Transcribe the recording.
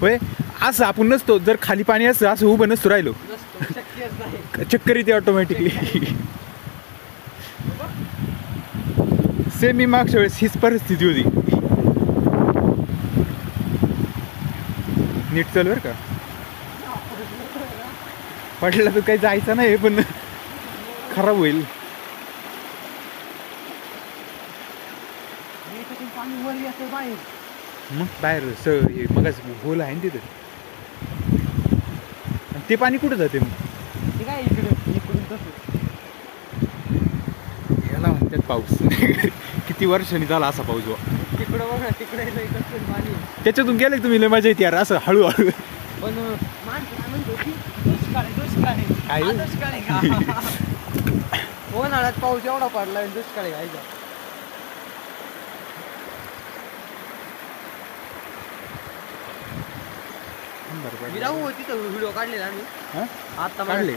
होय असं आपण नसतो जर खाली पाणी असतं असं उभं नसतो राहिलो चक्कर येते ऑटोमॅटिकली सेम मी मागच्या वेळेस हीच परिस्थिती होती नीट चालू बरं का पडलं तर काही जायचं नाही पण खराब होईल मग बाहेर हे मग होल आहे ना तिथं ते पाणी कुठं जाते मग याला म्हणतात पाऊस किती वर्षांनी झाला असा पाऊस तिकडं बघा तिकडे पाणी त्याच्यातून गेले तुम्ही लय मजा येते यार असं हळूहळू पण उन्हाळ्यात पाऊस एवढा पडला दुष्काळी घायचा तिथं व्हिडिओ काढलेला आम्ही आता काढले